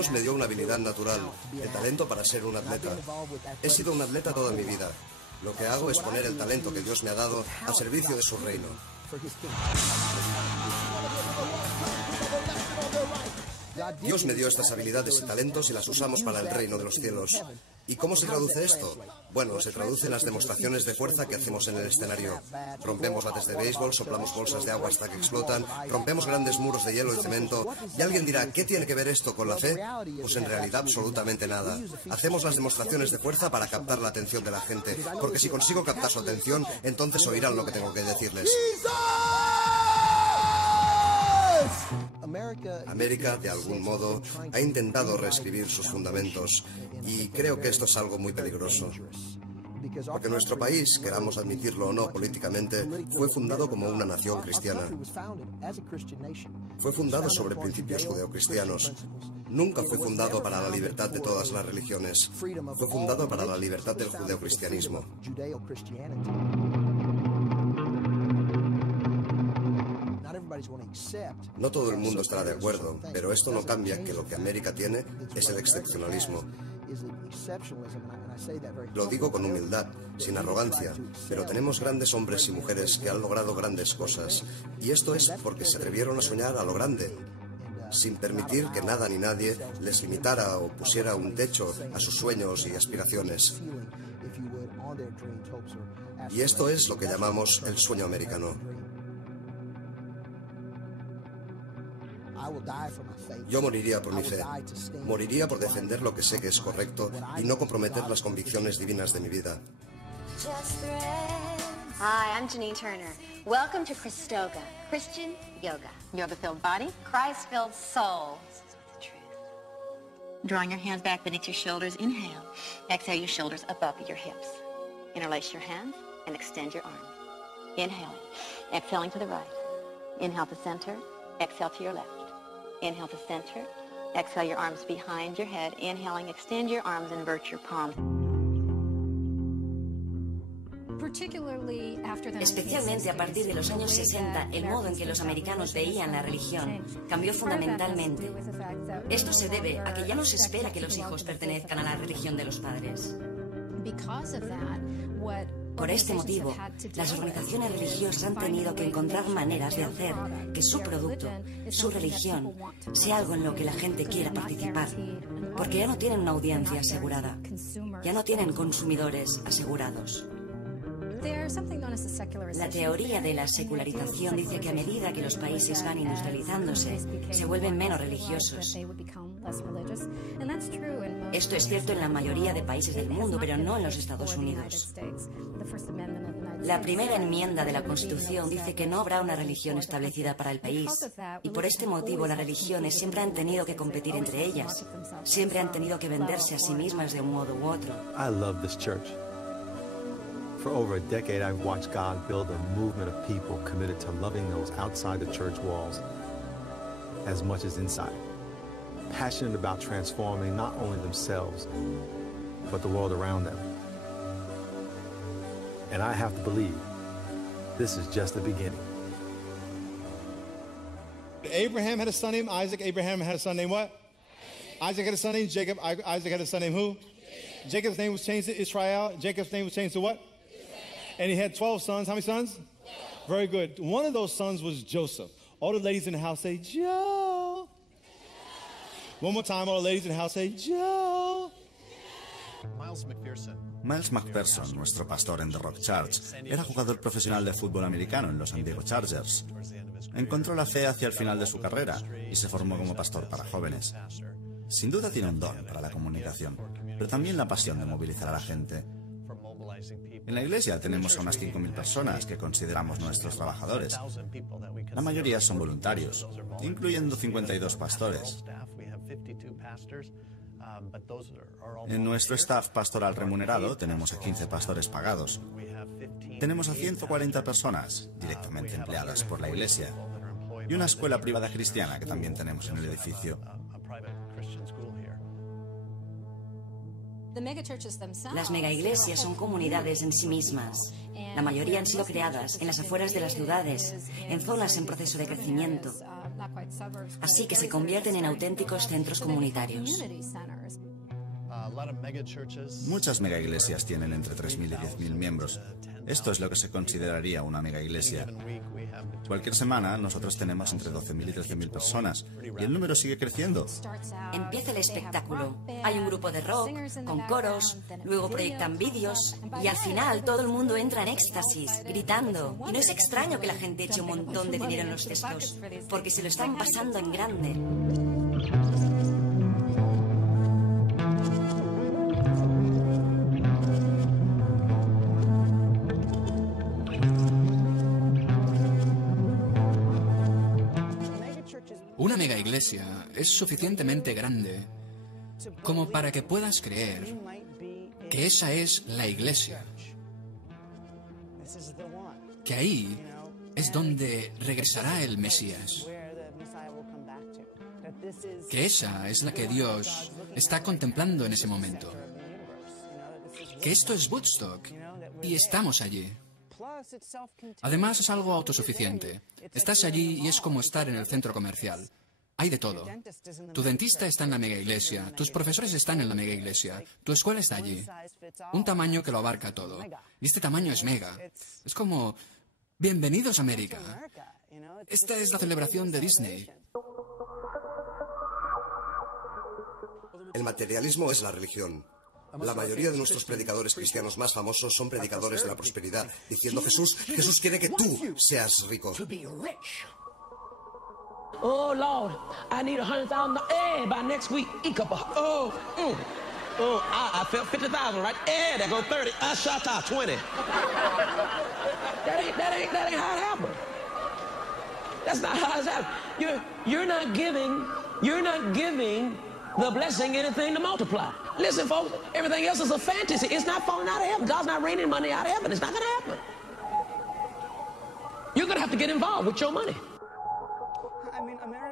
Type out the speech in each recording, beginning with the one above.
Dios me dio una habilidad natural, el talento para ser un atleta. He sido un atleta toda mi vida. Lo que hago es poner el talento que Dios me ha dado al servicio de su reino. Dios me dio estas habilidades y talentos y las usamos para el reino de los cielos. ¿Y cómo se traduce esto? Bueno, se traduce en las demostraciones de fuerza que hacemos en el escenario. Rompemos bates de béisbol, soplamos bolsas de agua hasta que explotan, rompemos grandes muros de hielo y cemento. Y alguien dirá, ¿qué tiene que ver esto con la fe? Pues en realidad absolutamente nada. Hacemos las demostraciones de fuerza para captar la atención de la gente, porque si consigo captar su atención, entonces oirán lo que tengo que decirles. América, de algún modo, ha intentado reescribir sus fundamentos y creo que esto es algo muy peligroso. Porque nuestro país, queramos admitirlo o no políticamente, fue fundado como una nación cristiana. Fue fundado sobre principios judeocristianos. Nunca fue fundado para la libertad de todas las religiones. Fue fundado para la libertad del judeocristianismo. No todo el mundo estará de acuerdo, pero esto no cambia que lo que América tiene es el excepcionalismo. Lo digo con humildad, sin arrogancia, pero tenemos grandes hombres y mujeres que han logrado grandes cosas. Y esto es porque se atrevieron a soñar a lo grande, sin permitir que nada ni nadie les limitara o pusiera un techo a sus sueños y aspiraciones. Y esto es lo que llamamos el sueño americano. Yo moriría por mi fe. Moriría por defender lo que sé que es correcto y no comprometer las convicciones divinas de mi vida. Hi, I'm Janine Turner. Welcome to Christoga, Christian Yoga. Yoga-filled body, Christ-filled soul. Drawing your hands back beneath your shoulders, inhale. Exhale your shoulders above your hips. Interlace your hands and extend your arms. Inhaling, exhaling to the right. Inhale to center, exhale to your left. Inhale to center. Exhale your arms behind your head. Inhaling, extend your arms, invert your palms. Especialmente a partir de los años 60, el modo en que los americanos veían la religión cambió fundamentalmente. Esto se debe a que ya no se espera que los hijos pertenezcan a la religión de los padres. Por este motivo, las organizaciones religiosas han tenido que encontrar maneras de hacer que su producto, su religión, sea algo en lo que la gente quiera participar, porque ya no tienen una audiencia asegurada, ya no tienen consumidores asegurados. La teoría de la secularización dice que a medida que los países van industrializándose, se vuelven menos religiosos. Esto es cierto en la mayoría de países del mundo, pero no en los Estados Unidos. La primera enmienda de la Constitución dice que no habrá una religión establecida para el país, y por este motivo las religiones siempre han tenido que competir entre ellas, siempre han tenido que venderse a sí mismas de un modo u otro. I love this church. For over a decade, I've watched God build a movement of people committed to loving those outside the church walls as much as inside. Passionate about transforming not only themselves, but the world around them. And I have to believe this is just the beginning. Abraham had a son named Isaac. Abraham had a son named what? Isaac had a son named Jacob. Isaac had a son named who? Jacob's name was changed to Israel. Jacob's name was changed to what? And he had 12 sons. How many sons? Very good. One of those sons was Joseph. All the ladies in the house say, Joe. One more time, all the ladies in the house say, Joe. Miles McPherson, nuestro pastor en The Rock Church, era jugador profesional de fútbol americano en los San Diego Chargers. Encontró la fe hacia el final de su carrera y se formó como pastor para jóvenes. Sin duda tiene un don para la comunicación, pero también la pasión de movilizar a la gente. En la iglesia tenemos a unas 5.000 personas que consideramos nuestros trabajadores. La mayoría son voluntarios, incluyendo 52 pastores. En nuestro staff pastoral remunerado tenemos a 15 pastores pagados. Tenemos a 140 personas directamente empleadas por la iglesia y una escuela privada cristiana que también tenemos en el edificio. Las megaiglesias son comunidades en sí mismas. La mayoría han sido creadas en las afueras de las ciudades, en zonas en proceso de crecimiento. Así que se convierten en auténticos centros comunitarios. Muchas megaiglesias tienen entre 3.000 y 10.000 miembros. Esto es lo que se consideraría una megaiglesia. Cualquier semana nosotros tenemos entre 12.000 y 13.000 personas y el número sigue creciendo. Empieza el espectáculo. Hay un grupo de rock, con coros, luego proyectan vídeos y al final todo el mundo entra en éxtasis, gritando. Y no es extraño que la gente eche un montón de dinero en los cestos, porque se lo están pasando en grande. Una megaiglesia es suficientemente grande como para que puedas creer que esa es la iglesia, que ahí es donde regresará el Mesías, que esa es la que Dios está contemplando en ese momento, que esto es Woodstock y estamos allí. Además, es algo autosuficiente. Estás allí y es como estar en el centro comercial. Hay de todo. Tu dentista está en la megaiglesia, tus profesores están en la megaiglesia, tu escuela está allí. Un tamaño que lo abarca todo. Y este tamaño es mega. Es como, bienvenidos a América. Esta es la celebración de Disney. El materialismo es la religión. La mayoría de nuestros predicadores cristianos más famosos son predicadores de la prosperidad, diciendo Jesús quiere que tú seas rico. Oh, Lord, I need $100,000. Hey, by next week, I felt 50,000, right? Hey, there go 30. I shot out 20. That ain't how it happened. That's not how it happened. You're not giving the blessing anything to multiply. Listen, folks, everything else is a fantasy. It's not falling out of heaven. God's not raining money out of heaven. It's not going to happen. You're going to have to get involved with your money.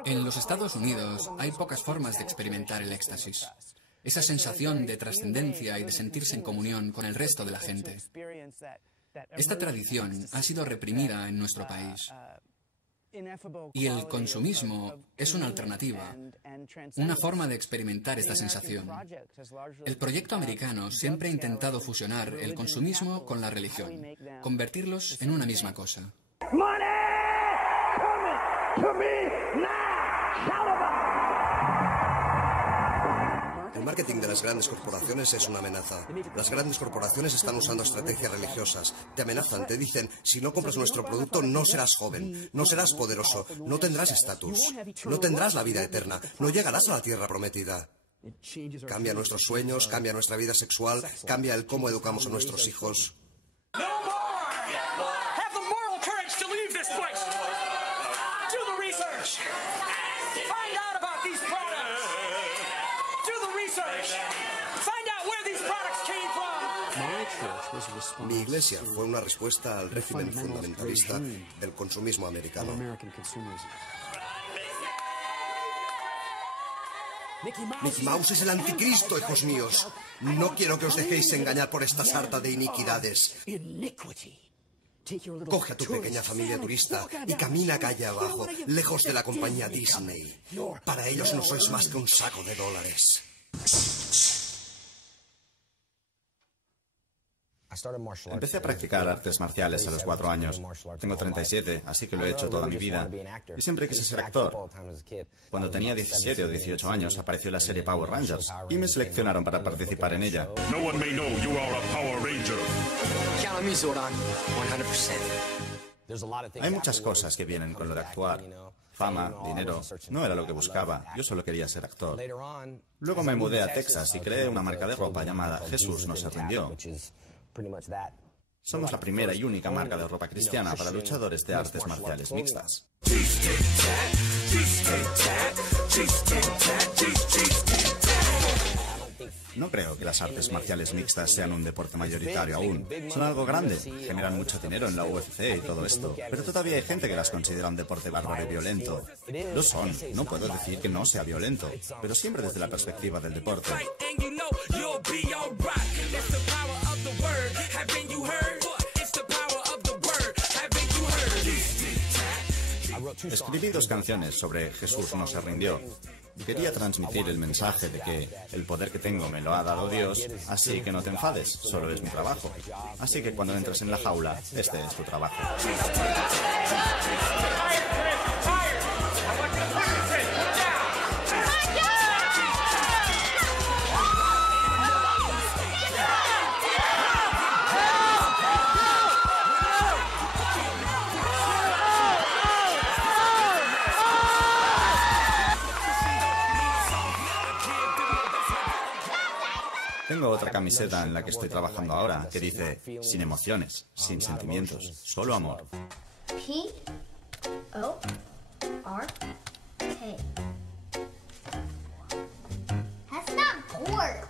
En los Estados Unidos hay pocas formas de experimentar el éxtasis. Esa sensación de trascendencia y de sentirse en comunión con el resto de la gente. Esta tradición ha sido reprimida en nuestro país. Y el consumismo es una alternativa, una forma de experimentar esta sensación. El proyecto americano siempre ha intentado fusionar el consumismo con la religión, convertirlos en una misma cosa. El marketing de las grandes corporaciones es una amenaza. Las grandes corporaciones están usando estrategias religiosas. Te amenazan, te dicen, si no compras nuestro producto no serás joven, no serás poderoso, no tendrás estatus, no tendrás la vida eterna, no llegarás a la tierra prometida. Cambia nuestros sueños, cambia nuestra vida sexual, cambia el cómo educamos a nuestros hijos. Mi iglesia fue una respuesta al régimen fundamentalista del consumismo americano. Mickey Mouse es el anticristo, hijos míos. No quiero que os dejéis engañar por esta sarta de iniquidades. Coge a tu pequeña familia turista y camina calle abajo, lejos de la compañía Disney. Para ellos no sois más que un saco de dólares. Empecé a practicar artes marciales a los 4 años. Tengo 37, así que lo he hecho toda mi vida. Y siempre quise ser actor. Cuando tenía 17 o 18 años apareció la serie Power Rangers y me seleccionaron para participar en ella. Hay muchas cosas que vienen con lo de actuar. Fama, dinero, no era lo que buscaba, yo solo quería ser actor. Luego me mudé a Texas y creé una marca de ropa llamada Jesús no se rindió. Somos la primera y única marca de ropa cristiana para luchadores de artes marciales mixtas. No creo que las artes marciales mixtas sean un deporte mayoritario aún. Son algo grande, generan mucho dinero en la UFC y todo esto. Pero todavía hay gente que las considera un deporte bárbaro y violento. Lo son, no puedo decir que no sea violento, pero siempre desde la perspectiva del deporte. Escribí 2 canciones sobre Jesús no se rindió. Quería transmitir el mensaje de que el poder que tengo me lo ha dado Dios, así que no te enfades, solo es mi trabajo. Así que cuando entres en la jaula, este es tu trabajo. Tengo otra camiseta en la que estoy trabajando ahora que dice, sin emociones, sin sentimientos, solo amor. P-O-R-K. That's not pork.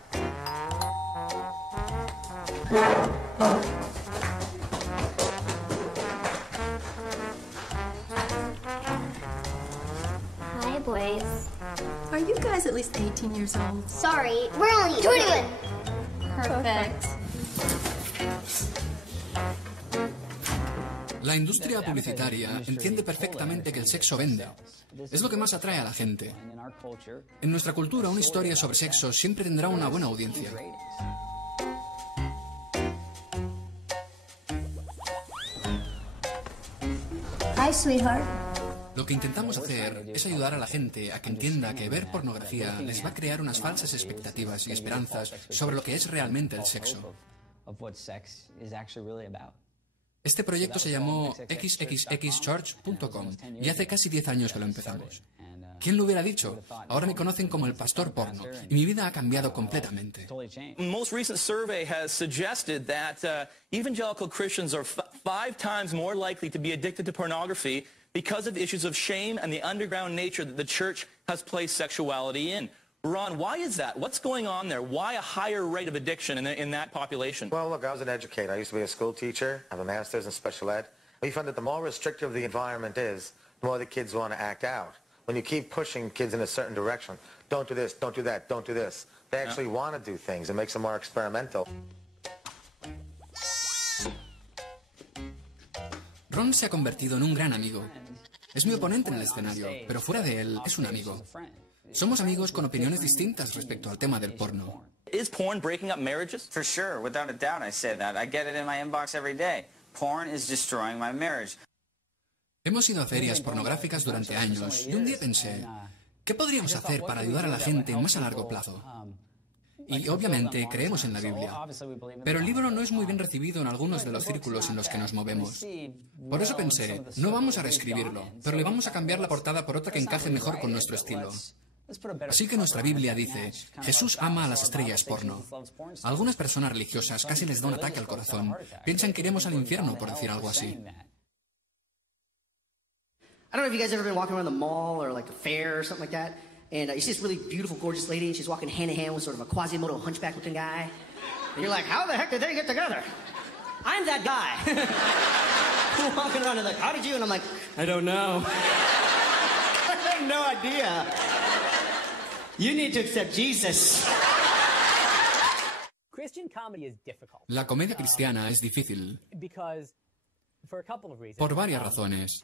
Hi, boys. Are you guys at least 18 years old? Sorry, we're only 21. Perfect. La industria publicitaria entiende perfectamente que el sexo vende. Es lo que más atrae a la gente. En nuestra cultura, una historia sobre sexo siempre tendrá una buena audiencia. Hi, sweetheart. Lo que intentamos hacer es ayudar a la gente a que entienda que ver pornografía les va a crear unas falsas expectativas y esperanzas sobre lo que es realmente el sexo. Este proyecto se llamó xxxchurch.com y hace casi 10 años que lo empezamos. ¿Quién lo hubiera dicho? Ahora me conocen como el pastor porno y mi vida ha cambiado completamente. Most recent survey has suggested that evangelical Christians are 5 times more likely to be addicted to pornography because of issues of shame and the underground nature that the church has placed sexuality in. Ron, why is that? What's going on there? Why a higher rate of addiction in that population? Well, look, I was an educator. I used to be a school teacher. I have a master's in special ed. We found that the more restrictive the environment is, the more the kids want to act out. When you keep pushing kids in a certain direction, don't do this, don't do that, don't do this, they actually want to do things. It makes them more experimental. Ron se ha convertido en un gran amigo. Es mi oponente en el escenario, pero fuera de él es un amigo. Somos amigos con opiniones distintas respecto al tema del porno. Is porn breaking up marriages? For sure, without a doubt I say that. I get it in my inbox every day. Porn is destroying my marriage. Hemos ido a ferias pornográficas durante años y un día pensé, ¿qué podríamos hacer para ayudar a la gente más a largo plazo? Y obviamente creemos en la Biblia, pero el libro no es muy bien recibido en algunos de los círculos en los que nos movemos. Por eso pensé, no vamos a reescribirlo, pero le vamos a cambiar la portada por otra que encaje mejor con nuestro estilo. Así que nuestra Biblia dice, Jesús ama a las estrellas porno. A algunas personas religiosas casi les da un ataque al corazón. Piensan que iremos al infierno por decir algo así. I don't know if you guys ever been walking around the mall or like a fair or something like that, and you see this really beautiful, gorgeous lady, and she's walking hand in hand with sort of a Quasimodo hunchback-looking guy, and you're like, how the heck did they get together? I'm that guy. Walking around and like, how did you? And I'm like, I don't know. I have no idea. You need to accept Jesus. La comedia cristiana es difícil por varias razones.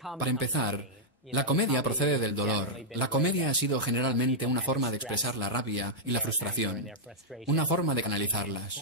Para empezar, la comedia procede del dolor. La comedia ha sido generalmente una forma de expresar la rabia y la frustración, una forma de canalizarlas.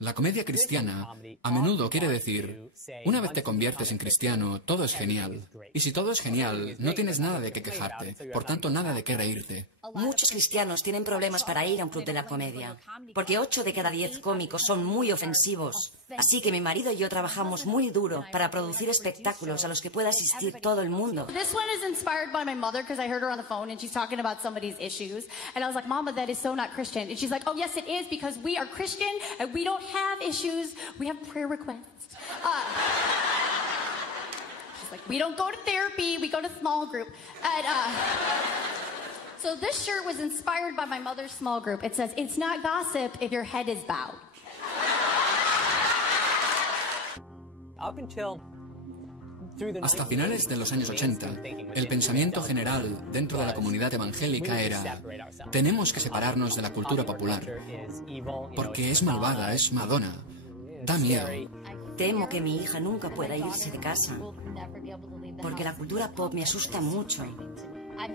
La comedia cristiana a menudo quiere decir, una vez te conviertes en cristiano, todo es genial. Y si todo es genial, no tienes nada de qué quejarte, por tanto nada de qué reírte. Muchos cristianos tienen problemas para ir a un club de la comedia, porque 8 de cada 10 cómicos son muy ofensivos. Así que mi marido y yo trabajamos muy duro para producir espectáculos a los que pueda asistir todo el mundo. This one is inspired by my mother because I heard her on the phone and she's talking about somebody's issues. And I was like, Mama, that is so not Christian. And she's like, oh, yes, it is because we are Christian and we don't have issues. We have prayer requests. She's like, we don't go to therapy. We go to small group. And so this shirt was inspired by my mother's small group. It says, it's not gossip if your head is bowed. Hasta finales de los años 80, el pensamiento general dentro de la comunidad evangélica era, tenemos que separarnos de la cultura popular, porque es malvada, es Madonna, da miedo. Temo que mi hija nunca pueda irse de casa. porque la cultura pop me asusta mucho.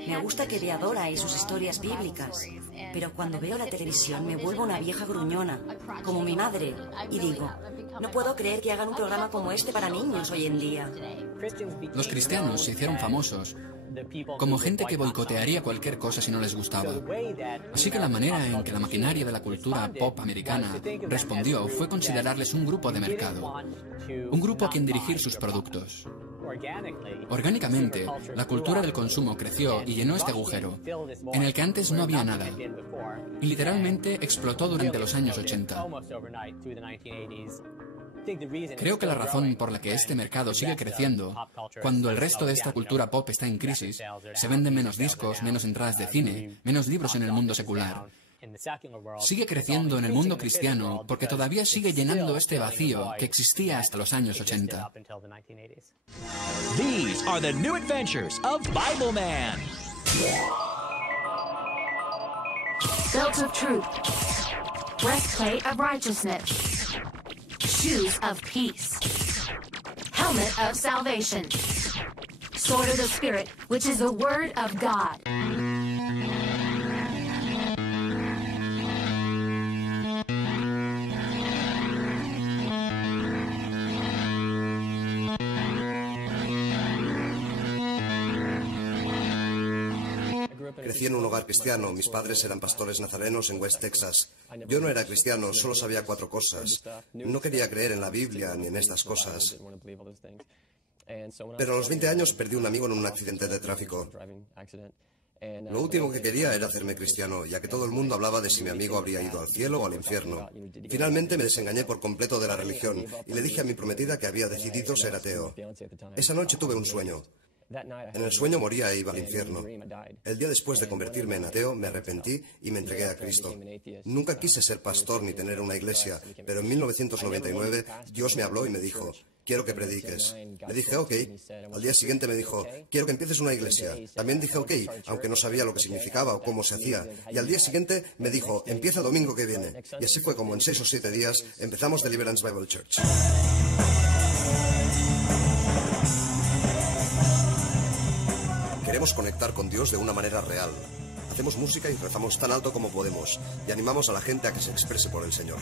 Me gusta que vea Dora y sus historias bíblicas, pero cuando veo la televisión me vuelvo una vieja gruñona, como mi madre, y digo, no puedo creer que hagan un programa como este para niños hoy en día. Los cristianos se hicieron famosos como gente que boicotearía cualquier cosa si no les gustaba. Así que la manera en que la maquinaria de la cultura pop americana respondió fue considerarles un grupo de mercado, un grupo a quien dirigir sus productos. Orgánicamente, la cultura del consumo creció y llenó este agujero, en el que antes no había nada, y literalmente explotó durante los años 80. Creo que la razón por la que este mercado sigue creciendo, cuando el resto de esta cultura pop está en crisis, se venden menos discos, menos entradas de cine, menos libros en el mundo secular. Sigue creciendo en el mundo cristiano porque todavía sigue llenando este vacío que existía hasta los años 80. These are the new adventures of Bible Man. Belt of truth, breastplate of righteousness, shoes of peace, helmet of salvation, sword of the Spirit, which is the word of God. Crecí en un hogar cristiano. Mis padres eran pastores nazarenos en West Texas. Yo no era cristiano, solo sabía 4 cosas. No quería creer en la Biblia ni en estas cosas. Pero a los 20 años perdí un amigo en un accidente de tráfico. Lo último que quería era hacerme cristiano, ya que todo el mundo hablaba de si mi amigo habría ido al cielo o al infierno. Finalmente me desengañé por completo de la religión y le dije a mi prometida que había decidido ser ateo. Esa noche tuve un sueño. En el sueño moría e iba al infierno. El día después de convertirme en ateo, me arrepentí y me entregué a Cristo. Nunca quise ser pastor ni tener una iglesia, pero en 1999 Dios me habló y me dijo, quiero que prediques. Le dije, ok. Al día siguiente me dijo, quiero que empieces una iglesia. También dije, ok, aunque no sabía lo que significaba o cómo se hacía. Y al día siguiente me dijo, empieza domingo que viene. Y así fue como en 6 o 7 días empezamos Deliverance Bible Church. Queremos conectar con Dios de una manera real. Hacemos música y rezamos tan alto como podemos y animamos a la gente a que se exprese por el Señor.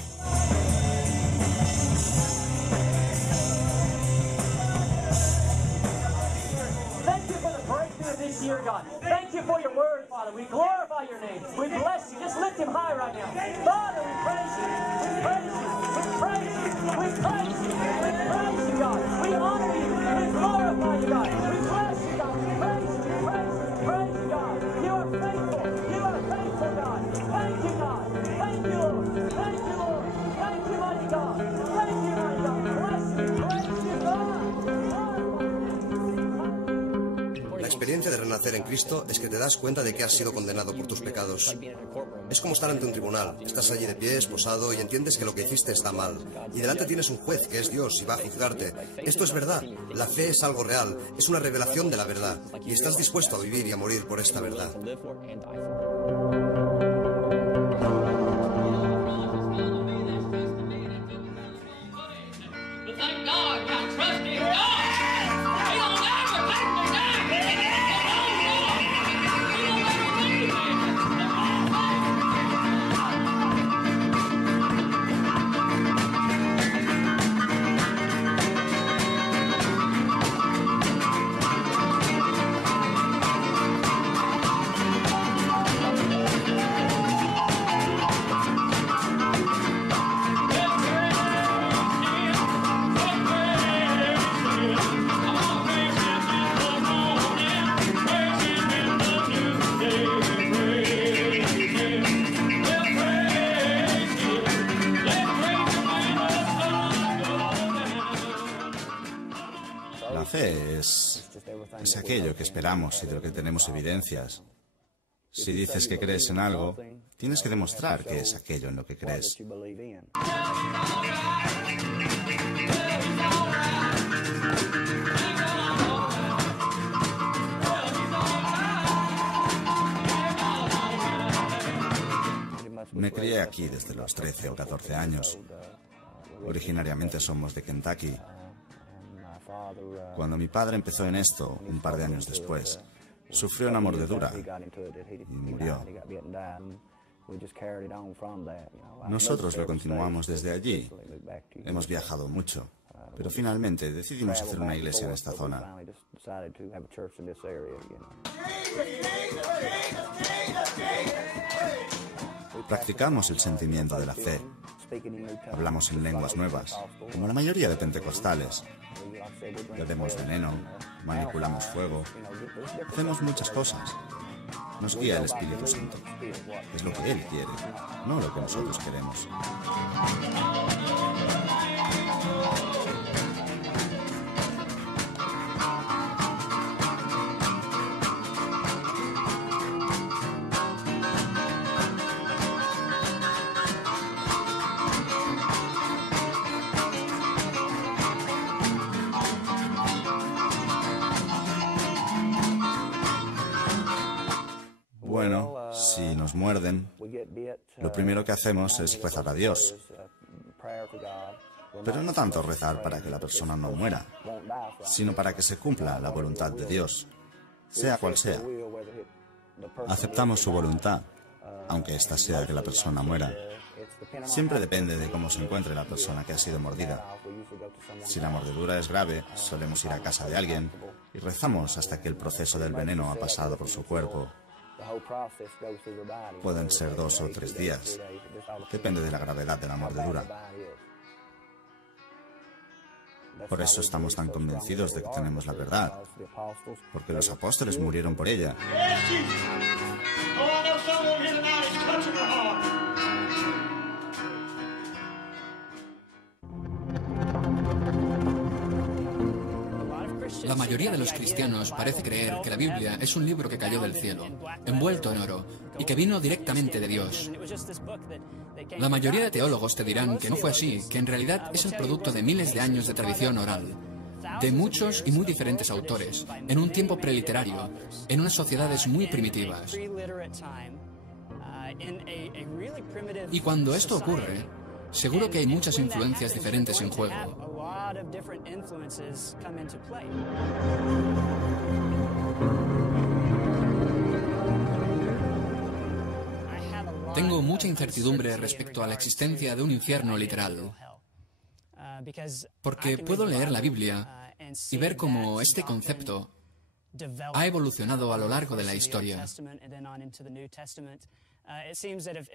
Thank you for the breakthrough this year, God. Thank you for your word, Father. We glorify your name. We bless you. Just lift him high right now. Father, we praise you. We praise you. We praise you. We praise you. We praise you, God. We honor you. We glorify you, God. We bless you, God. We praise you. We praise you. We praise you, God. You are faithful. You are faithful, God. Thank you, God. Thank you, Lord. Thank you, Lord. Thank you, mighty God. Thank you, mighty God. Bless you. Praise you, God. La experiencia de renacer en Cristo es que te das cuenta de que has sido condenado por tus pecados. Es como estar ante un tribunal. Estás allí de pie, esposado, y entiendes que lo que hiciste está mal. Y delante tienes un juez, que es Dios, y va a juzgarte. Esto es verdad. La fe es algo real. Es una revelación de la verdad. Y estás dispuesto a vivir y a morir por esta verdad. La fe es aquello que esperamos y de lo que tenemos evidencias. Si dices que crees en algo, tienes que demostrar que es aquello en lo que crees. Me crié aquí desde los 13 o 14 años. Originariamente somos de Kentucky. Cuando mi padre empezó en esto, un par de años después, sufrió una mordedura y murió. Nosotros lo continuamos desde allí. Hemos viajado mucho, pero finalmente decidimos hacer una iglesia en esta zona. Practicamos el sentimiento de la fe. Hablamos en lenguas nuevas, como la mayoría de pentecostales. Bebemos veneno, manipulamos fuego, hacemos muchas cosas. Nos guía el Espíritu Santo. Es lo que Él quiere, no lo que nosotros queremos. Bueno, si nos muerden, lo primero que hacemos es rezar a Dios. Pero no tanto rezar para que la persona no muera, sino para que se cumpla la voluntad de Dios, sea cual sea. Aceptamos su voluntad, aunque ésta sea que la persona muera. Siempre depende de cómo se encuentre la persona que ha sido mordida. Si la mordedura es grave, solemos ir a casa de alguien y rezamos hasta que el proceso del veneno ha pasado por su cuerpo. Pueden ser 2 o 3 días. Depende de la gravedad de la mordedura. Por eso estamos tan convencidos de que tenemos la verdad. Porque los apóstoles murieron por ella. La mayoría de los cristianos parece creer que la Biblia es un libro que cayó del cielo, envuelto en oro, y que vino directamente de Dios. La mayoría de teólogos te dirán que no fue así, que en realidad es el producto de miles de años de tradición oral, de muchos y muy diferentes autores, en un tiempo preliterario, en unas sociedades muy primitivas. Y cuando esto ocurre, seguro que hay muchas influencias diferentes en juego. Tengo mucha incertidumbre respecto a la existencia de un infierno literal, porque puedo leer la Biblia y ver cómo este concepto ha evolucionado a lo largo de la historia.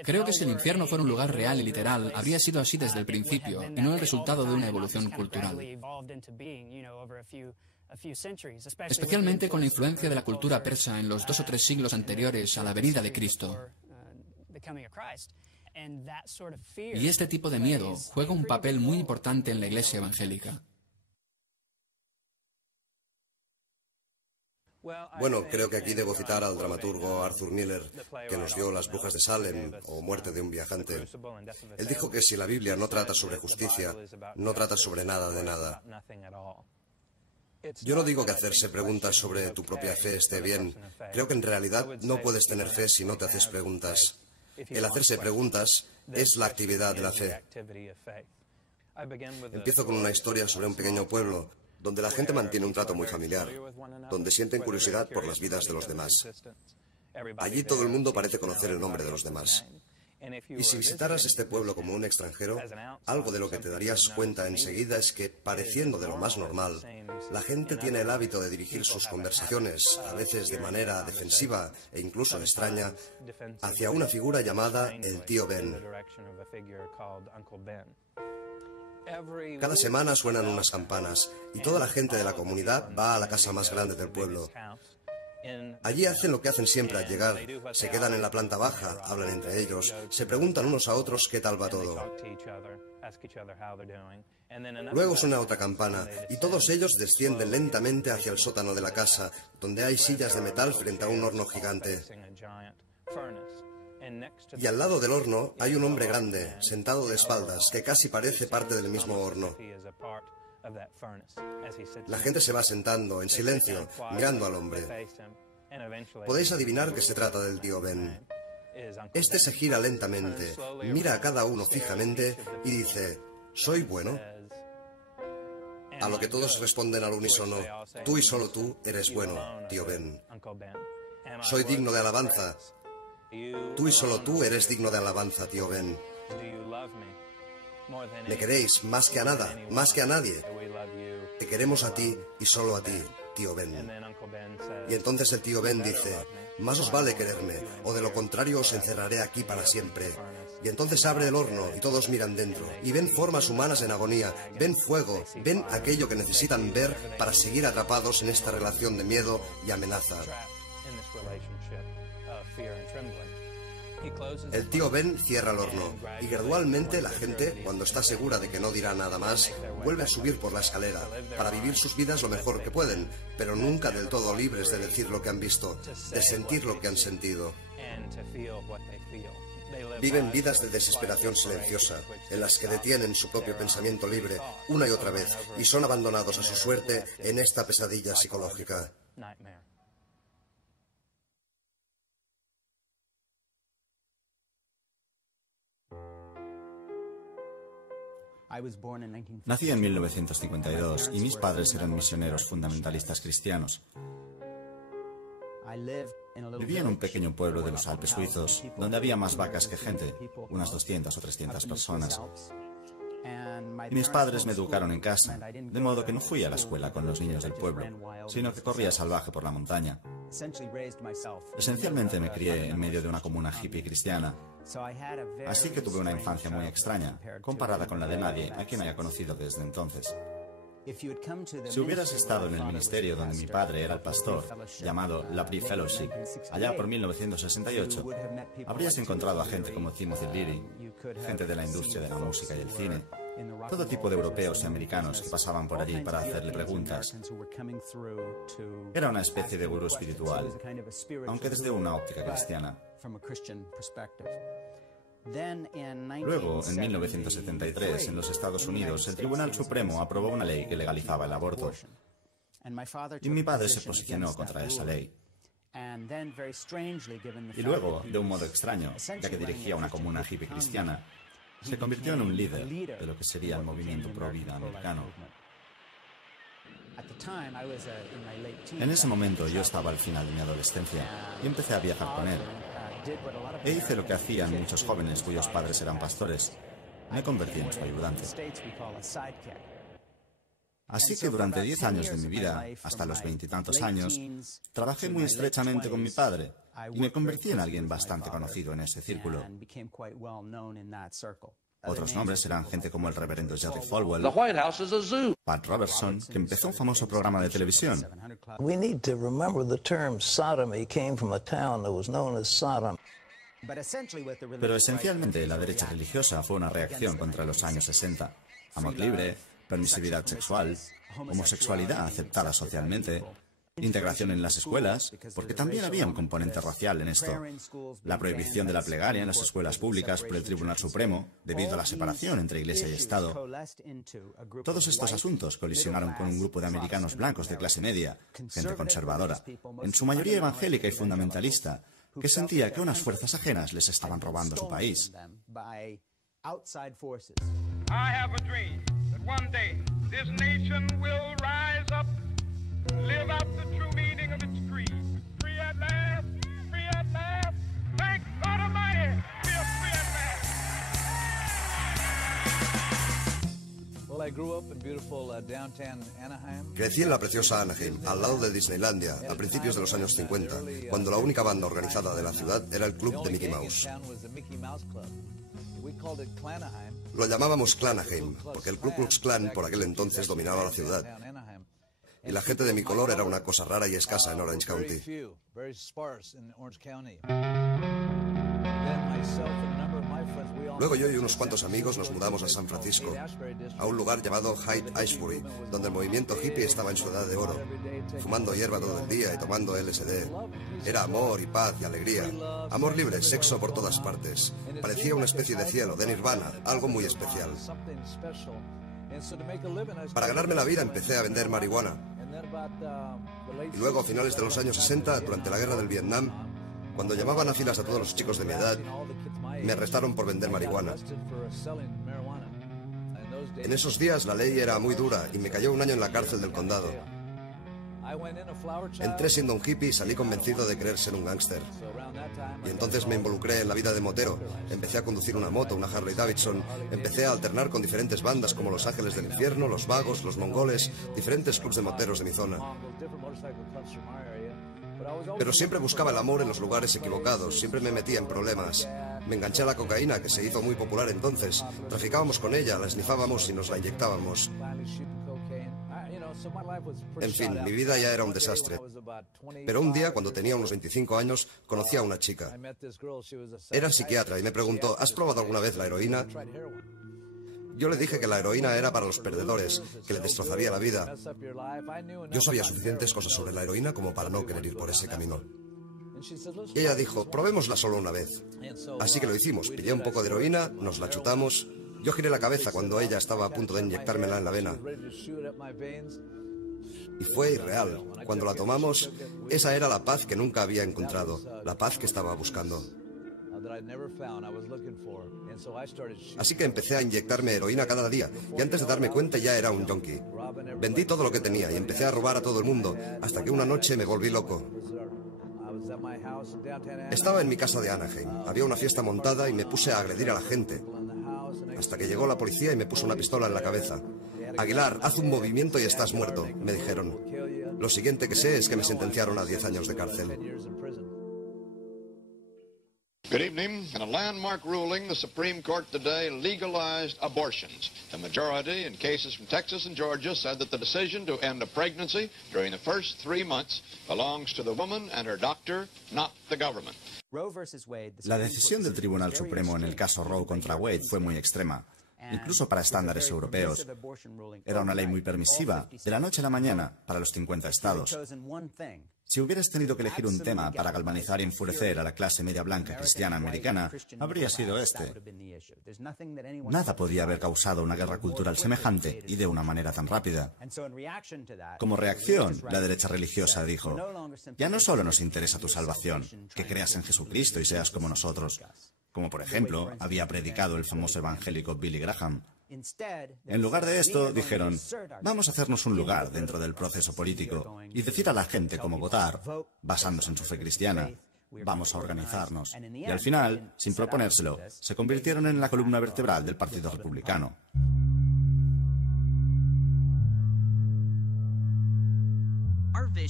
Creo que si el infierno fuera un lugar real y literal, habría sido así desde el principio, y no el resultado de una evolución cultural. Especialmente con la influencia de la cultura persa en los 2 o 3 siglos anteriores a la venida de Cristo. Y este tipo de miedo juega un papel muy importante en la Iglesia evangélica. Bueno, creo que aquí debo citar al dramaturgo Arthur Miller, que nos dio Las brujas de Salem o Muerte de un viajante. Él dijo que si la Biblia no trata sobre justicia, no trata sobre nada de nada. Yo no digo que hacerse preguntas sobre tu propia fe esté bien. Creo que en realidad no puedes tener fe si no te haces preguntas. El hacerse preguntas es la actividad de la fe. Empiezo con una historia sobre un pequeño pueblo donde la gente mantiene un trato muy familiar, donde sienten curiosidad por las vidas de los demás. Allí todo el mundo parece conocer el nombre de los demás. Y si visitaras este pueblo como un extranjero, algo de lo que te darías cuenta enseguida es que, pareciendo de lo más normal, la gente tiene el hábito de dirigir sus conversaciones, a veces de manera defensiva e incluso extraña, hacia una figura llamada el tío Ben. Cada semana suenan unas campanas y toda la gente de la comunidad va a la casa más grande del pueblo. Allí hacen lo que hacen siempre al llegar, se quedan en la planta baja, hablan entre ellos, se preguntan unos a otros qué tal va todo. Luego suena otra campana y todos ellos descienden lentamente hacia el sótano de la casa, donde hay sillas de metal frente a un horno gigante. Y al lado del horno hay un hombre grande, sentado de espaldas, que casi parece parte del mismo horno. La gente se va sentando, en silencio, mirando al hombre. Podéis adivinar que se trata del tío Ben. Este se gira lentamente, mira a cada uno fijamente y dice, ¿soy bueno? A lo que todos responden al unísono: tú y solo tú eres bueno, tío Ben. Soy digno de alabanza. Tú y solo tú eres digno de alabanza, tío Ben. Me queréis más que a nada, más que a nadie. Te queremos a ti y solo a ti, tío Ben. Y entonces el tío Ben dice: más os vale quererme, o de lo contrario os encerraré aquí para siempre. Y entonces abre el horno y todos miran dentro y ven formas humanas en agonía, ven fuego, ven aquello que necesitan ver para seguir atrapados en esta relación de miedo y amenaza. El tío Ben cierra el horno y gradualmente la gente, cuando está segura de que no dirá nada más, vuelve a subir por la escalera para vivir sus vidas lo mejor que pueden, pero nunca del todo libres de decir lo que han visto, de sentir lo que han sentido. Viven vidas de desesperación silenciosa, en las que detienen su propio pensamiento libre una y otra vez y son abandonados a su suerte en esta pesadilla psicológica. Nací en 1952 y mis padres eran misioneros fundamentalistas cristianos. Vivía en un pequeño pueblo de los Alpes suizos, donde había más vacas que gente, unas 200 o 300 personas. Y mis padres me educaron en casa, de modo que no fui a la escuela con los niños del pueblo, sino que corría salvaje por la montaña. Esencialmente me crié en medio de una comuna hippie cristiana, así que tuve una infancia muy extraña, comparada con la de nadie a quien haya conocido desde entonces. Si hubieras estado en el ministerio donde mi padre era el pastor, llamado La Pri Fellowship, allá por 1968, habrías encontrado a gente como Timothy Leary, gente de la industria de la música y el cine, todo tipo de europeos y americanos que pasaban por allí para hacerle preguntas. Era una especie de gurú espiritual, aunque desde una óptica cristiana. Luego, en 1973, en los Estados Unidos, el Tribunal Supremo aprobó una ley que legalizaba el aborto. Y mi padre se posicionó contra esa ley. Y luego, de un modo extraño, ya que dirigía una comuna hippie cristiana, se convirtió en un líder de lo que sería el movimiento pro-vida americano. En ese momento yo estaba al final de mi adolescencia y empecé a viajar con él. E hice lo que hacían muchos jóvenes cuyos padres eran pastores. Me convertí en su ayudante. Así que durante 10 años de mi vida, hasta los 20 y tantos años, trabajé muy estrechamente con mi padre y me convertí en alguien bastante conocido en ese círculo. Otros nombres eran gente como el reverendo Jerry Falwell, Pat Robertson, que empezó un famoso programa de televisión. We need to remember the term sodomy came from a town that was known as Sodom. Pero esencialmente la derecha religiosa fue una reacción contra los años 60. Amor libre, permisividad sexual, homosexualidad aceptada socialmente, integración en las escuelas, porque también había un componente racial en esto. La prohibición de la plegaria en las escuelas públicas por el Tribunal Supremo, debido a la separación entre Iglesia y Estado. Todos estos asuntos colisionaron con un grupo de americanos blancos de clase media, gente conservadora, en su mayoría evangélica y fundamentalista, que sentía que unas fuerzas ajenas les estaban robando su país. I have a dream that one day this nation will rise up, live out the true meaning of its creed. Free at last, free at last. Thank God Almighty, we are free at last. Well, I grew up in beautiful downtown Anaheim. Crecí en la preciosa Anaheim, al lado de Disneylandia, a principios de los años 50, cuando la única banda organizada de la ciudad era el club de Mickey Mouse. Lo llamábamos Clanaheim, porque el Ku Klux Klan por aquel entonces dominaba la ciudad. Y la gente de mi color era una cosa rara y escasa en Orange County. Luego yo y unos cuantos amigos nos mudamos a San Francisco, a un lugar llamado Haight Ashbury, donde el movimiento hippie estaba en su edad de oro, fumando hierba todo el día y tomando LSD. Era amor y paz y alegría, amor libre, sexo por todas partes. Parecía una especie de cielo, de nirvana, algo muy especial. Para ganarme la vida empecé a vender marihuana. Y luego, a finales de los años 60, durante la guerra del Vietnam, cuando llamaban a filas a todos los chicos de mi edad, me arrestaron por vender marihuana. En esos días la ley era muy dura y me cayó un año en la cárcel del condado. Entré siendo un hippie y salí convencido de querer ser un gángster. Y entonces me involucré en la vida de motero. Empecé a conducir una moto, una Harley Davidson. Empecé a alternar con diferentes bandas como Los Ángeles del Infierno, Los Vagos, Los Mongoles, diferentes clubs de moteros de mi zona. Pero siempre buscaba el amor en los lugares equivocados, siempre me metía en problemas. Me enganché a la cocaína, que se hizo muy popular entonces. Traficábamos con ella, la esnifábamos y nos la inyectábamos. En fin, mi vida ya era un desastre. Pero un día, cuando tenía unos 25 años, conocí a una chica. Era psiquiatra y me preguntó, ¿has probado alguna vez la heroína? Yo le dije que la heroína era para los perdedores, que le destrozaría la vida. Yo sabía suficientes cosas sobre la heroína como para no querer ir por ese camino. Y ella dijo, probémosla solo una vez. Así que lo hicimos, pillé un poco de heroína, nos la chutamos. Yo giré la cabeza cuando ella estaba a punto de inyectármela en la vena. Y fue irreal. Cuando la tomamos, esa era la paz que nunca había encontrado, la paz que estaba buscando. Así que empecé a inyectarme heroína cada día, y antes de darme cuenta ya era un yonki. Vendí todo lo que tenía y empecé a robar a todo el mundo, hasta que una noche me volví loco. Estaba en mi casa de Anaheim, había una fiesta montada y me puse a agredir a la gente. Hasta que llegó la policía y me puso una pistola en la cabeza. Aguilar, haz un movimiento y estás muerto, me dijeron. Lo siguiente que sé es que me sentenciaron a 10 años de cárcel. Good evening. In a landmark ruling, the Supreme Court today legalized abortions. The majority in cases from Texas and Georgia said that the decision to end a pregnancy during the first 3 months belongs to the woman and her doctor, not the government. La decisión del Tribunal Supremo en el caso Roe contra Wade fue muy extrema, incluso para estándares europeos. Era una ley muy permisiva, de la noche a la mañana, para los 50 estados. Si hubieras tenido que elegir un tema para galvanizar y enfurecer a la clase media blanca cristiana americana, habría sido este. Nada podía haber causado una guerra cultural semejante y de una manera tan rápida. Como reacción, la derecha religiosa dijo, ya no solo nos interesa tu salvación, que creas en Jesucristo y seas como nosotros, como por ejemplo había predicado el famoso evangélico Billy Graham. En lugar de esto, dijeron, vamos a hacernos un lugar dentro del proceso político y decir a la gente cómo votar, basándose en su fe cristiana. Vamos a organizarnos. Y al final, sin proponérselo, se convirtieron en la columna vertebral del Partido Republicano.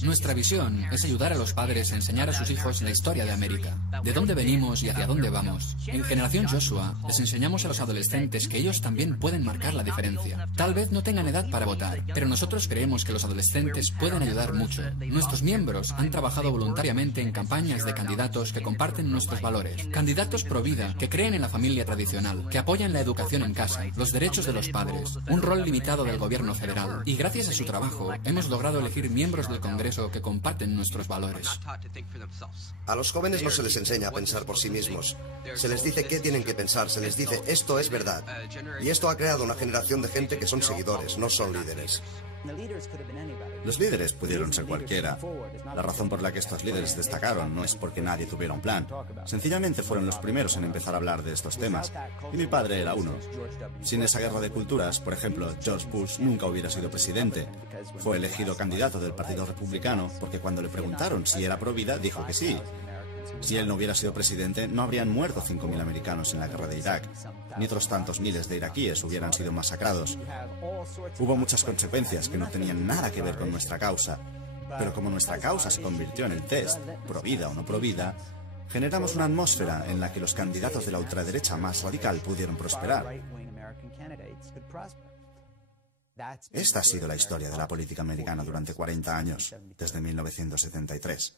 Nuestra visión es ayudar a los padres a enseñar a sus hijos la historia de América, de dónde venimos y hacia dónde vamos. En Generación Joshua les enseñamos a los adolescentes que ellos también pueden marcar la diferencia. Tal vez no tengan edad para votar, pero nosotros creemos que los adolescentes pueden ayudar mucho. Nuestros miembros han trabajado voluntariamente en campañas de candidatos que comparten nuestros valores. Candidatos pro vida, que creen en la familia tradicional, que apoyan la educación en casa, los derechos de los padres, un rol limitado del gobierno federal. Y gracias a su trabajo, hemos logrado elegir miembros del Congreso que comparten nuestros valores. A los jóvenes no se les enseña a pensar por sí mismos. Se les dice qué tienen que pensar, se les dice esto es verdad. Y esto ha creado una generación de gente que son seguidores, no son líderes. Los líderes pudieron ser cualquiera. La razón por la que estos líderes destacaron no es porque nadie tuviera un plan. Sencillamente fueron los primeros en empezar a hablar de estos temas. Y mi padre era uno. Sin esa guerra de culturas, por ejemplo, George Bush nunca hubiera sido presidente. Fue elegido candidato del Partido Republicano porque cuando le preguntaron si era pro vida, dijo que sí. Si él no hubiera sido presidente, no habrían muerto 5.000 americanos en la guerra de Irak, ni otros tantos miles de iraquíes hubieran sido masacrados. Hubo muchas consecuencias que no tenían nada que ver con nuestra causa, pero como nuestra causa se convirtió en el test, pro vida o no pro vida, generamos una atmósfera en la que los candidatos de la ultraderecha más radical pudieron prosperar. Esta ha sido la historia de la política americana durante 40 años, desde 1973.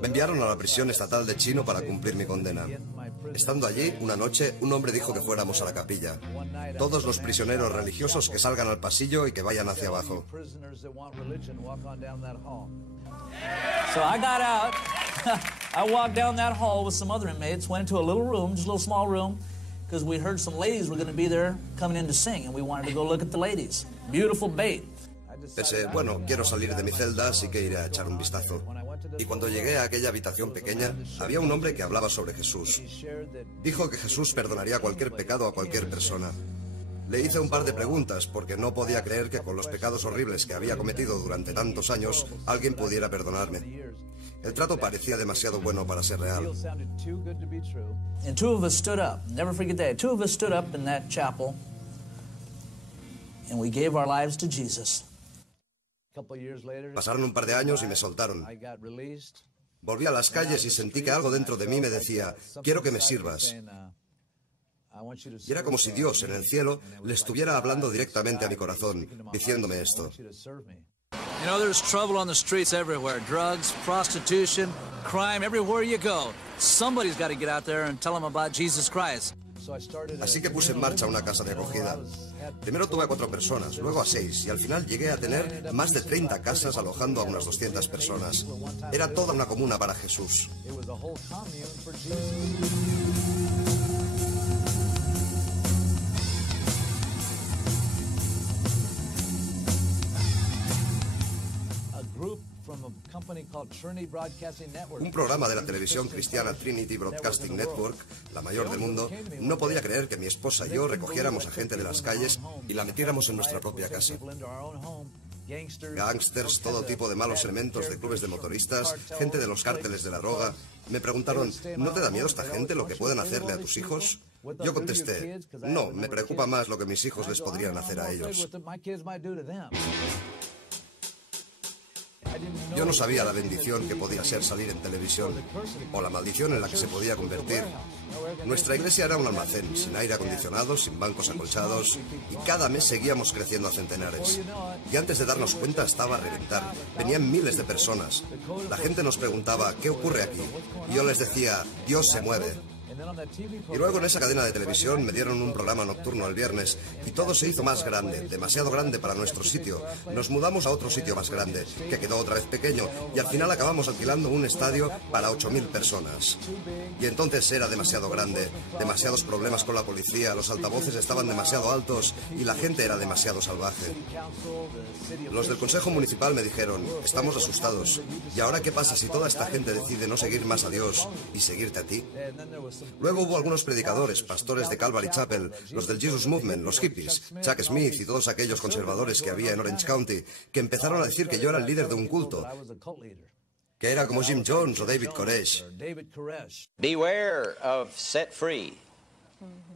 Me enviaron a la prisión estatal de Chino para cumplir mi condena. Estando allí, una noche, un hombre dijo que fuéramos a la capilla. Todos los prisioneros religiosos que salgan al pasillo y que vayan hacia abajo. So I got out, I walked down that hall with some other inmates, went into a little room, just a little small room, because we heard some ladies were going to be there coming in to sing, and we wanted to go look at the ladies. Beautiful bait. Pensé, bueno, quiero salir de mi celda, así que iré a echar un vistazo. Y cuando llegué a aquella habitación pequeña, había un hombre que hablaba sobre Jesús. Dijo que Jesús perdonaría cualquier pecado a cualquier persona. Le hice un par de preguntas porque no podía creer que con los pecados horribles que había cometido durante tantos años, alguien pudiera perdonarme. El trato parecía demasiado bueno para ser real. And two of us stood up. Never forget that. Two of us stood up in that chapel, and we gave our lives to Jesus. Pasaron un par de años y me soltaron. Volví a las calles y sentí que algo dentro de mí me decía, quiero que me sirvas. Y era como si Dios en el cielo le estuviera hablando directamente a mi corazón, diciéndome esto. You know, there's trouble on the streets everywhere. Drugs, prostitution, crime, everywhere you go. Somebody's got to get out there and tell them about Jesus Christ. Así que puse en marcha una casa de acogida. Primero tuve a 4 personas, luego a 6, y al final llegué a tener más de 30 casas alojando a unas 200 personas. Era toda una comuna para Jesús. Un programa de la televisión cristiana Trinity Broadcasting Network, la mayor del mundo, no podía creer que mi esposa y yo recogiéramos a gente de las calles y la metiéramos en nuestra propia casa. Gangsters, todo tipo de malos elementos de clubes de motoristas, gente de los cárteles de la droga. Me preguntaron, ¿no te da miedo esta gente lo que pueden hacerle a tus hijos? Yo contesté, no, me preocupa más lo que mis hijos les podrían hacer a ellos. Yo no sabía la bendición que podía ser salir en televisión, o la maldición en la que se podía convertir. Nuestra iglesia era un almacén, sin aire acondicionado, sin bancos acolchados, y cada mes seguíamos creciendo a centenares. Y antes de darnos cuenta estaba a reventar. Venían miles de personas. La gente nos preguntaba, ¿qué ocurre aquí? Y yo les decía, Dios se mueve. Y luego en esa cadena de televisión me dieron un programa nocturno el viernes y todo se hizo más grande, demasiado grande para nuestro sitio. Nos mudamos a otro sitio más grande, que quedó otra vez pequeño, y al final acabamos alquilando un estadio para 8.000 personas. Y entonces era demasiado grande, demasiados problemas con la policía, los altavoces estaban demasiado altos y la gente era demasiado salvaje. Los del Consejo Municipal me dijeron, estamos asustados, ¿y ahora qué pasa si toda esta gente decide no seguir más a Dios y seguirte a ti? Luego hubo algunos predicadores, pastores de Calvary Chapel, los del Jesus Movement, los hippies, Chuck Smith y todos aquellos conservadores que había en Orange County, que empezaron a decir que yo era el líder de un culto, que era como Jim Jones o David Koresh. Beware of Set Free.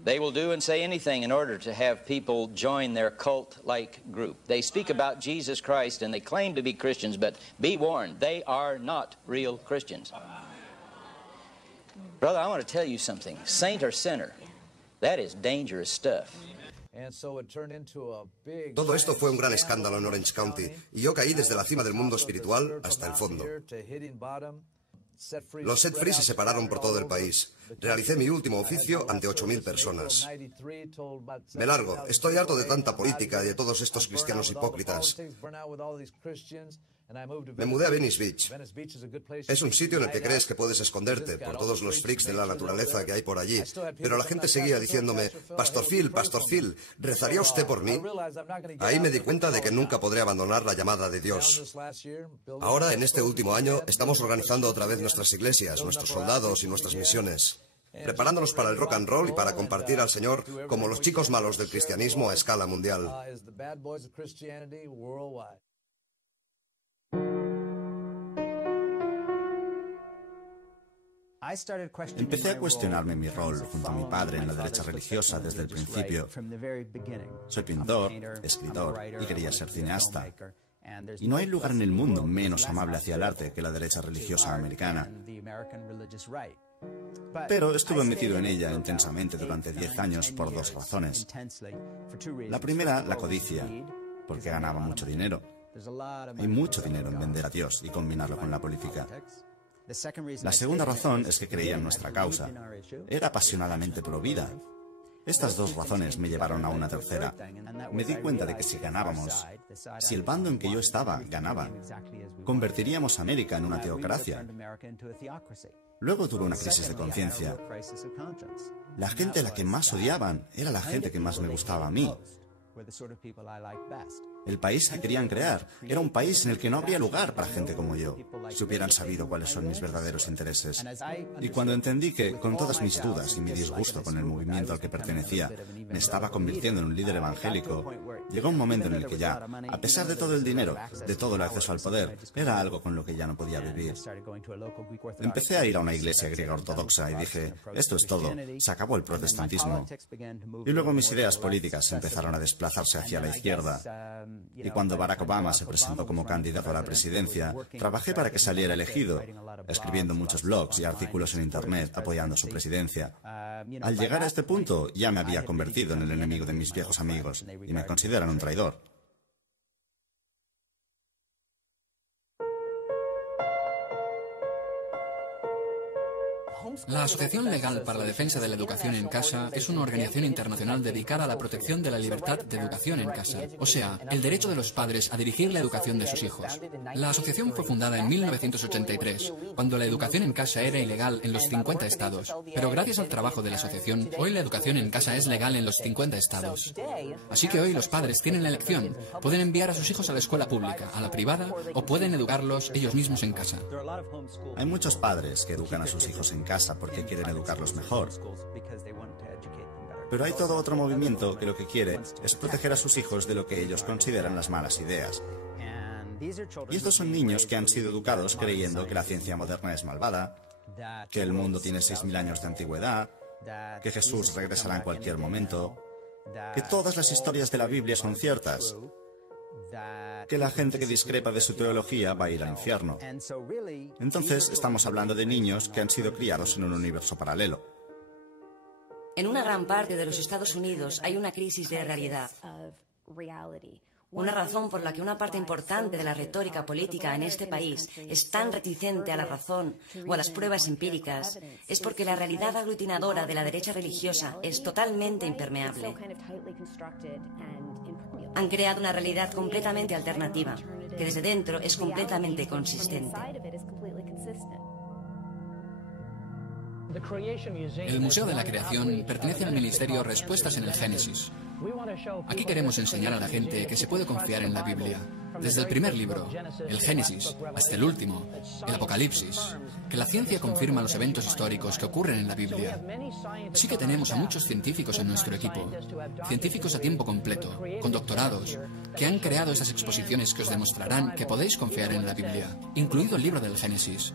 They will do and say anything in order to have people join their cult-like group. They speak about Jesus Christ and they claim to be Christians, but be warned, they are not real Christians. Brother, I want to tell you something. Saint or sinner, that is dangerous stuff. Todo esto fue un gran escándalo en Orange County y yo caí desde la cima del mundo espiritual hasta el fondo. Los Set Free se separaron por todo el país. Realicé mi último oficio ante 8.000 personas. Me largo. Estoy harto de tanta política y de todos estos cristianos hipócritas. Me mudé a Venice Beach. Es un sitio en el que crees que puedes esconderte por todos los freaks de la naturaleza que hay por allí. Pero la gente seguía diciéndome, Pastor Phil, ¿rezaría usted por mí? Ahí me di cuenta de que nunca podré abandonar la llamada de Dios. Ahora, en este último año, estamos organizando otra vez nuestras iglesias, nuestros soldados y nuestras misiones, preparándonos para el rock and roll y para compartir al Señor como los chicos malos del cristianismo a escala mundial. Empecé a cuestionarme mi rol junto a mi padre en la derecha religiosa desde el principio. Soy pintor, escritor y quería ser cineasta. Y no hay lugar en el mundo menos amable hacia el arte que la derecha religiosa americana. Pero estuve metido en ella intensamente durante 10 años por 2 razones. La primera, la codicia, porque ganaba mucho dinero. Hay mucho dinero en vender a Dios y combinarlo con la política. La segunda razón es que creía en nuestra causa. Era apasionadamente pro vida. Estas 2 razones me llevaron a una tercera. Me di cuenta de que si ganábamos, si el bando en que yo estaba ganaba, convertiríamos a América en una teocracia. Luego tuve una crisis de conciencia. La gente a la que más odiaban era la gente que más me gustaba a mí. El país que querían crear era un país en el que no habría lugar para gente como yo, si hubieran sabido cuáles son mis verdaderos intereses. Y cuando entendí que, con todas mis dudas y mi disgusto con el movimiento al que pertenecía, me estaba convirtiendo en un líder evangélico, llegó un momento en el que ya, a pesar de todo el dinero, de todo el acceso al poder, era algo con lo que ya no podía vivir. Empecé a ir a una iglesia griega ortodoxa y dije, esto es todo, se acabó el protestantismo. Y luego mis ideas políticas empezaron a desplazarse hacia la izquierda. Y cuando Barack Obama se presentó como candidato a la presidencia, trabajé para que saliera elegido, escribiendo muchos blogs y artículos en Internet apoyando su presidencia. Al llegar a este punto, ya me había convertido en el enemigo de mis viejos amigos, y me consideran un traidor. La Asociación Legal para la Defensa de la Educación en Casa es una organización internacional dedicada a la protección de la libertad de educación en casa, o sea, el derecho de los padres a dirigir la educación de sus hijos. La asociación fue fundada en 1983, cuando la educación en casa era ilegal en los 50 estados, pero gracias al trabajo de la asociación, hoy la educación en casa es legal en los 50 estados. Así que hoy los padres tienen la elección, pueden enviar a sus hijos a la escuela pública, a la privada, o pueden educarlos ellos mismos en casa. Hay muchos padres que educan a sus hijos en casa porque quieren educarlos mejor. Pero hay todo otro movimiento que lo que quiere es proteger a sus hijos de lo que ellos consideran las malas ideas. Y estos son niños que han sido educados creyendo que la ciencia moderna es malvada, que el mundo tiene 6.000 años de antigüedad, que Jesús regresará en cualquier momento, que todas las historias de la Biblia son ciertas, que la gente que discrepa de su teología va a ir al infierno. Entonces, estamos hablando de niños que han sido criados en un universo paralelo. En una gran parte de los Estados Unidos hay una crisis de realidad. Una razón por la que una parte importante de la retórica política en este país es tan reticente a la razón o a las pruebas empíricas es porque la realidad aglutinadora de la derecha religiosa es totalmente impermeable. Han creado una realidad completamente alternativa, que desde dentro es completamente consistente. El Museo de la Creación pertenece al Ministerio Respuestas en el Génesis. Aquí queremos enseñar a la gente que se puede confiar en la Biblia, desde el primer libro, el Génesis, hasta el último, el Apocalipsis, que la ciencia confirma los eventos históricos que ocurren en la Biblia. Así que tenemos a muchos científicos en nuestro equipo, científicos a tiempo completo, con doctorados, que han creado estas exposiciones que os demostrarán que podéis confiar en la Biblia, incluido el libro del Génesis.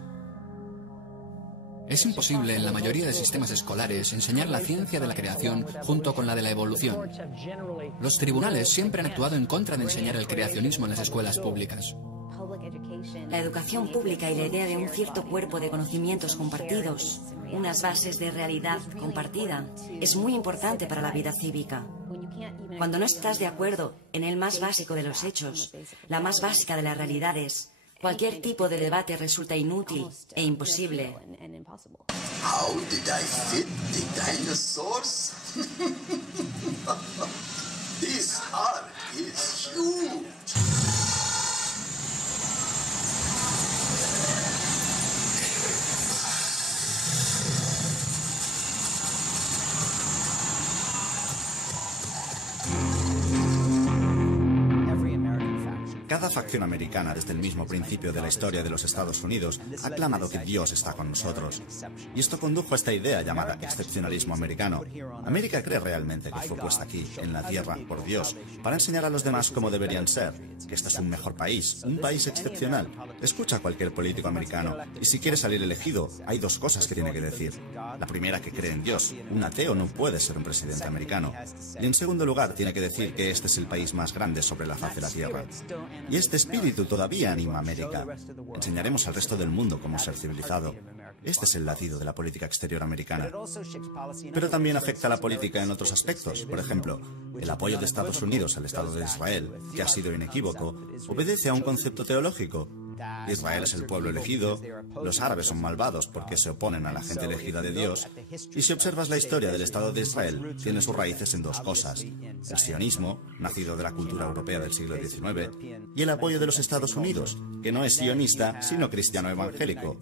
Es imposible en la mayoría de sistemas escolares enseñar la ciencia de la creación junto con la de la evolución. Los tribunales siempre han actuado en contra de enseñar el creacionismo en las escuelas públicas. La educación pública y la idea de un cierto cuerpo de conocimientos compartidos, unas bases de realidad compartida, es muy importante para la vida cívica. Cuando no estás de acuerdo en el más básico de los hechos, la más básica de las realidades, cualquier tipo de debate resulta inútil e imposible. How did I fit the dinosaurs? This ark is huge. Cada facción americana desde el mismo principio de la historia de los Estados Unidos ha clamado que Dios está con nosotros. Y esto condujo a esta idea llamada excepcionalismo americano. América cree realmente que fue puesta aquí, en la tierra, por Dios, para enseñar a los demás cómo deberían ser, que este es un mejor país, un país excepcional. Escucha a cualquier político americano, y si quiere salir elegido, hay dos cosas que tiene que decir. La primera, que cree en Dios. Un ateo no puede ser un presidente americano. Y en segundo lugar, tiene que decir que este es el país más grande sobre la faz de la tierra. Y este espíritu todavía anima a América. Enseñaremos al resto del mundo cómo ser civilizado. Este es el latido de la política exterior americana. Pero también afecta a la política en otros aspectos. Por ejemplo, el apoyo de Estados Unidos al Estado de Israel, que ha sido inequívoco, obedece a un concepto teológico. Israel es el pueblo elegido, los árabes son malvados porque se oponen a la gente elegida de Dios, y si observas la historia del Estado de Israel, tiene sus raíces en dos cosas: el sionismo, nacido de la cultura europea del siglo XIX, y el apoyo de los Estados Unidos, que no es sionista, sino cristiano evangélico.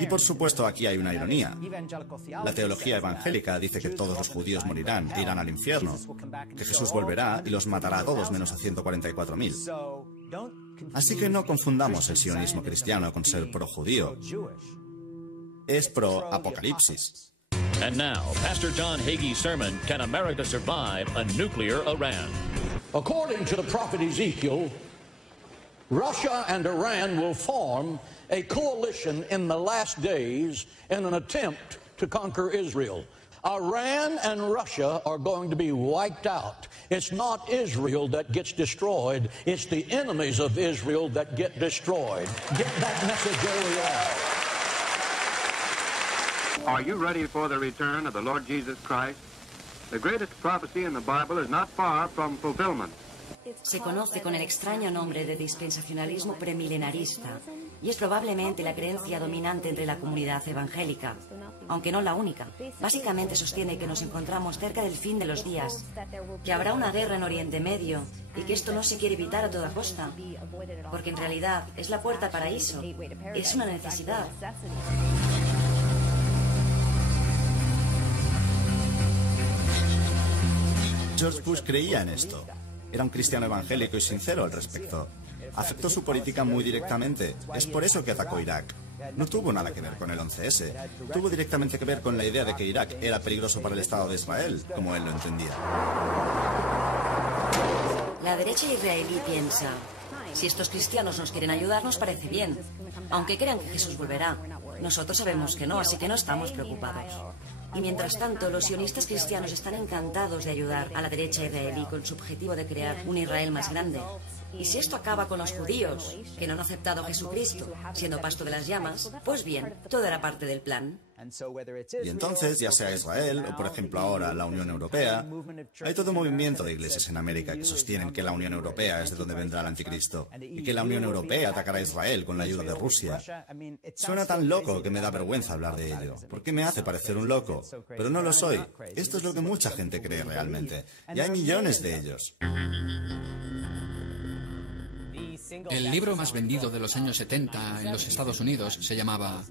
Y por supuesto aquí hay una ironía. La teología evangélica dice que todos los judíos morirán e irán al infierno, que Jesús volverá y los matará a todos menos a 144.000. Así que no confundamos el sionismo cristiano con ser pro-judío. Es pro-apocalipsis. And now, Pastor John Hagee's sermon, Can America Survive a Nuclear Iran? According to the prophet Ezekiel, Russia and Iran will form a coalition in the last days in an attempt to conquer Israel. Iran and Russia are going to be wiped out. It's not Israel that gets destroyed, it's the enemies of Israel that get destroyed. Get that message early on. Are you ready for the return of the Lord Jesus Christ? The greatest prophecy in the Bible is not far from fulfillment. Se conoce con el extraño nombre de dispensacionalismo premilenarista y es probablemente la creencia dominante entre la comunidad evangélica, aunque no la única. Básicamente sostiene que nos encontramos cerca del fin de los días, que habrá una guerra en Oriente Medio y que esto no se quiere evitar a toda costa, porque en realidad es la puerta al paraíso, es una necesidad. George Bush creía en esto. Era un cristiano evangélico y sincero al respecto. Afectó su política muy directamente. Es por eso que atacó Irak. No tuvo nada que ver con el 11S. Tuvo directamente que ver con la idea de que Irak era peligroso para el Estado de Israel, como él lo entendía. La derecha israelí piensa, si estos cristianos nos quieren ayudar, nos parece bien. Aunque crean que Jesús volverá. Nosotros sabemos que no, así que no estamos preocupados. Y mientras tanto, los sionistas cristianos están encantados de ayudar a la derecha israelí con su objetivo de crear un Israel más grande. Y si esto acaba con los judíos, que no han aceptado a Jesucristo, siendo pasto de las llamas, pues bien, todo era parte del plan. Y entonces, ya sea Israel o, por ejemplo, ahora la Unión Europea, hay todo un movimiento de iglesias en América que sostienen que la Unión Europea es de donde vendrá el anticristo y que la Unión Europea atacará a Israel con la ayuda de Rusia. Suena tan loco que me da vergüenza hablar de ello, porque me hace parecer un loco, pero no lo soy. Esto es lo que mucha gente cree realmente, y hay millones de ellos. El libro más vendido de los años 70 en los Estados Unidos se llamaba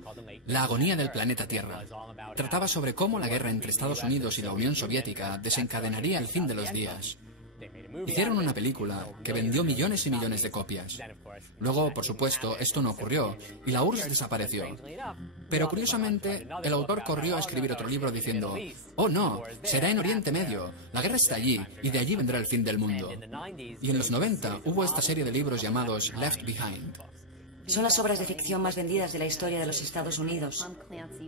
La agonía del planeta Tierra. Trataba sobre cómo la guerra entre Estados Unidos y la Unión Soviética desencadenaría el fin de los días. Hicieron una película que vendió millones y millones de copias. Luego, por supuesto, esto no ocurrió y la URSS desapareció. Pero curiosamente, el autor corrió a escribir otro libro diciendo: «Oh no, será en Oriente Medio, la guerra está allí y de allí vendrá el fin del mundo». Y en los 90 hubo esta serie de libros llamados Left Behind. Son las obras de ficción más vendidas de la historia de los Estados Unidos.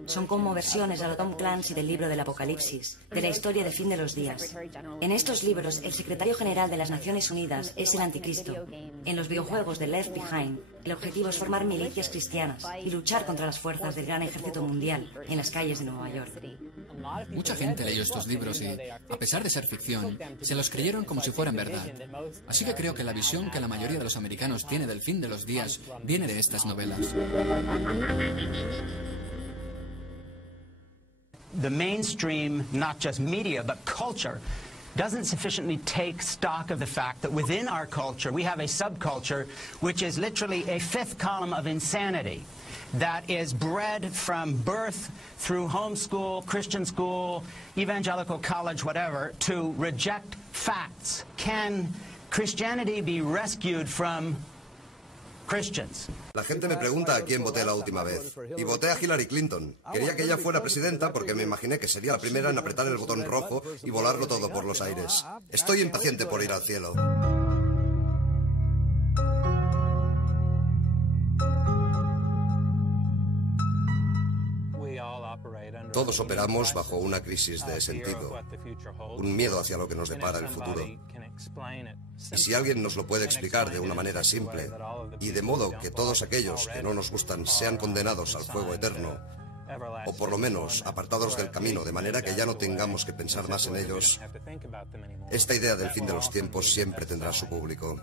Son como versiones a lo Tom Clancy del libro del Apocalipsis, de la historia del fin de los días. En estos libros, el secretario general de las Naciones Unidas es el anticristo. En los videojuegos de Left Behind, el objetivo es formar milicias cristianas y luchar contra las fuerzas del gran ejército mundial en las calles de Nueva York. Mucha gente leyó estos libros y, a pesar de ser ficción, se los creyeron como si fueran verdad. Así que creo que la visión que la mayoría de los americanos tiene del fin de los días viene de estas novelas. The mainstream, not just media, but culture, doesn't sufficiently take stock of the fact that within our culture we have a subculture which is literally a fifth column of insanity that is bred from birth through homeschool, Christian school, evangelical college, whatever, to reject facts. Can Christianity be rescued from Christians? La gente me pregunta a quién voté la última vez. Y voté a Hillary Clinton. Quería que ella fuera presidenta porque me imaginé que sería la primera en apretar el botón rojo y volarlo todo por los aires. Estoy impaciente por ir al cielo. Todos operamos bajo una crisis de sentido, un miedo hacia lo que nos depara el futuro. Y si alguien nos lo puede explicar de una manera simple, y de modo que todos aquellos que no nos gustan sean condenados al fuego eterno, o por lo menos apartados del camino de manera que ya no tengamos que pensar más en ellos, esta idea del fin de los tiempos siempre tendrá su público.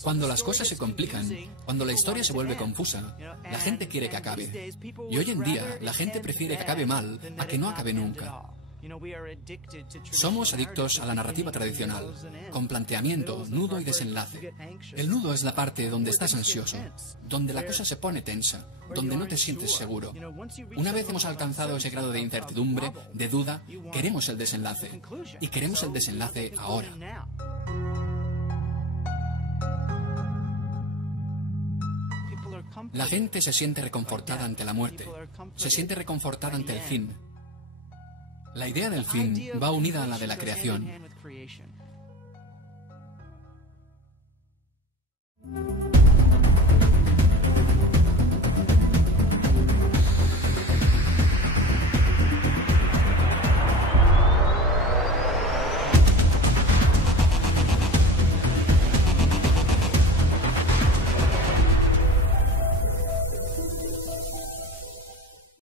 Cuando las cosas se complican, cuando la historia se vuelve confusa, la gente quiere que acabe. Y hoy en día, la gente prefiere que acabe mal a que no acabe nunca. Somos adictos a la narrativa tradicional, con planteamiento, nudo y desenlace. El nudo es la parte donde estás ansioso, donde la cosa se pone tensa, donde no te sientes seguro. Una vez hemos alcanzado ese grado de incertidumbre, de duda, queremos el desenlace. Y queremos el desenlace ahora. La gente se siente reconfortada ante la muerte, se siente reconfortada ante el fin. La idea del fin va unida a la de la creación.